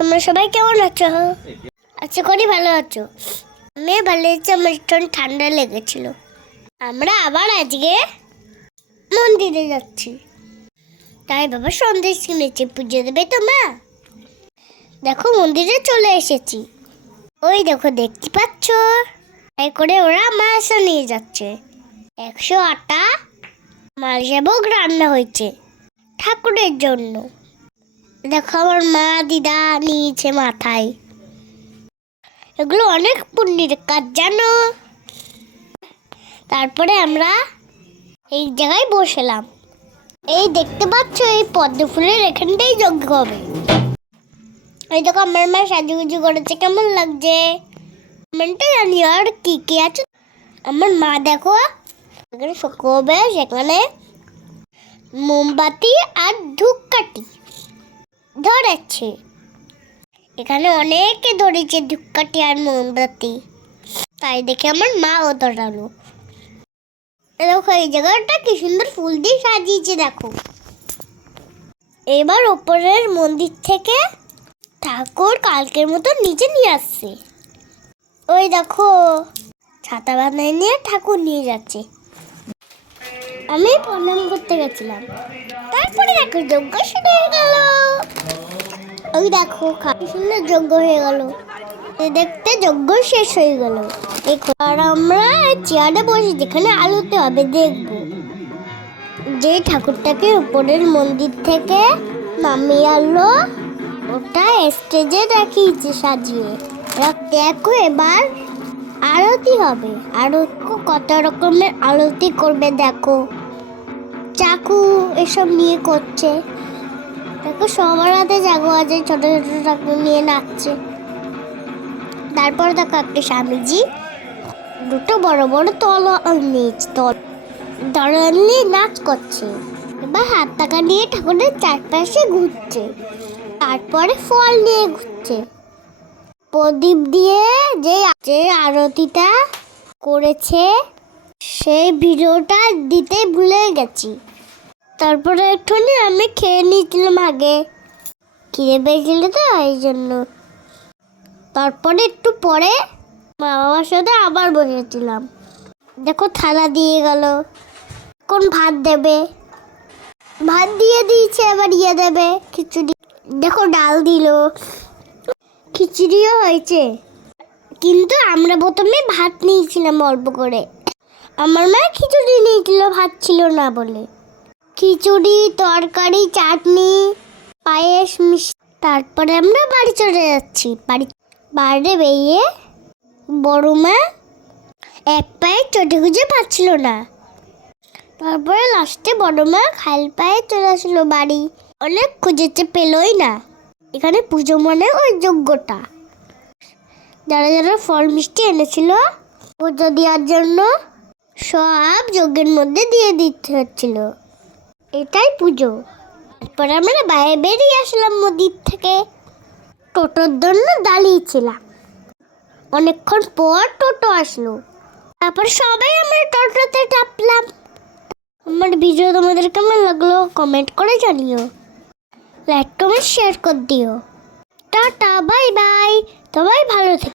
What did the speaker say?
তোমরা সবাই কেমন আছো? আচ্ছা করি ভালো আছো। আমি ভালো আছি আমার একটু ঠান্ডা লেগেছিল। আমরা আবার আজকে মন্দিরে যাচ্ছি। তাই বাবা সন্দেশ কিনেছি, পুজো দেবে তো মা দেখো, মন্দিরে চলে এসেছি। ওই দেখো, দেখতে পাচ্ছ? তাই করে ওরা মাছ নিয়ে যাচ্ছে। একশো আটা মালসাভোগ রান্না হয়েছে ঠাকুরের জন্য। দেখো আমার মা দিদা নিয়েছে মাথায়। এগুলো অনেক পুণ্যের কাজ, জানো? তারপরে আমরা এই জায়গায় বসেলাম। এই দেখতে পাচ্ছ, এই পদ্ম ফুলের এখানটাই যজ্ঞ হবে। এই দেখো, আমার মা সাজুগুজু করেছে, কেমন লাগছে? কমেন্টে জানি আর কি কি আছে। আমার মা দেখো, এখানে শোক হবে সেখানে মোমবাতি আর ধূপকাঠি। ধরেছে। এখানে অনেকে ধরেছে ধূপকাঠি আর মোমবাতি। তাই দেখে আমার মাও ধরালো। দেখো এই জায়গাটা কি সুন্দর ফুল দিয়ে সাজিয়েছে, দেখো। এবার ওপরের মন্দির থেকে ঠাকুর কালকের মতো নিচে নিয়ে আসছে। ওই দেখো, ছাতা বাঁধায় নিয়ে ঠাকুর নিয়ে যাচ্ছে। আমি প্রণাম করতে গেছিলাম। তারপরে দেখো যজ্ঞ শুরু হয়ে গেল। ওই দেখো কি সুন্দর যজ্ঞ হয়ে গেল। দেখতে যজ্ঞ শেষ হয়ে গেল। আর আমরা চেয়ারে বসে যেখানে আলোতে হবে দেখব। যে ঠাকুরটাকে উপরের মন্দির থেকে নামিয়ে আনলো, ওটা স্টেজে দেখিয়েছে সাজিয়ে। দেখো এবার আরতি হবে। আরও কত রকমের আরতি করবে দেখো। চাকু এসব নিয়ে করছে। দেখো, সবার হাতে চাকু আছে ছোট ছোট ঠাকুর নিয়ে নাচছে। তারপর দেখো একটা স্বামীজি দুটো বড় বড় তল নিয়েছে তল দরজা নিয়ে নাচ করছে। এবার হাত টাকা নিয়ে ঠাকুরের চারপাশে ঘুরছে। তারপরে ফল নিয়ে ঘুরছে। প্রদীপ দিয়ে যে যে আরতিটা করেছে, সেই ভিডিওটা দিতে ভুলে গেছি। তারপরে একটুখানি আমি খেয়ে নিয়েছিলাম আগে। খিদে পেয়েছিল তো এই জন্য। তারপরে একটু পরে মা বাবার সাথে আবার বসেছিলাম। দেখো থালা দিয়ে গেল। কোন ভাত দেবে। ভাত দিয়ে দিয়েছে, এবার ইয়ে দেবে, খিচুড়ি। দেখো ডাল দিল। খিচুড়িও হয়েছে। কিন্তু আমরা প্রথমে ভাত নিয়েছিলাম অল্প করে। আমার মা খিচুড়ি নিয়েছিল, ভাত ছিল না বলে। খিচুড়ি, তরকারি, চাটনি, পায়েস মিষ্টি তারপরে আমরা বাড়ি চলে যাচ্ছি। বাড়ি, বাইরে বেরিয়ে বড় মা এক পায়ে চটে খুঁজে পাচ্ছিল না। তারপরে লাস্টে বড় মা খাল পায়ে চলে আসলো বাড়ি। অনেক খুঁজেছে পেলই না। এখানে পুজো মানে ওই যজ্ঞটা যারা যারা ফল মিষ্টি এনেছিল, পুজো দেওয়ার জন্য সব যজ্ঞের মধ্যে দিয়ে দিতে হচ্ছিল। এটাই পুজো। তারপর আমরা বাইরে বেরিয়ে আসলাম মন্দির থেকে। টোটোর জন্য দাঁড়িয়েছিলাম। অনেকক্ষণ পর টোটো আসলো। তারপর সবাই আমরা টোটোতে চাপলাম। আমার ভিডিও তোমাদের কেমন লাগল কমেন্ট করে জানিও। লাইক কমেন্ট শেয়ার করে দিও। টাটা বাই বাই সবাই ভালো থেকো।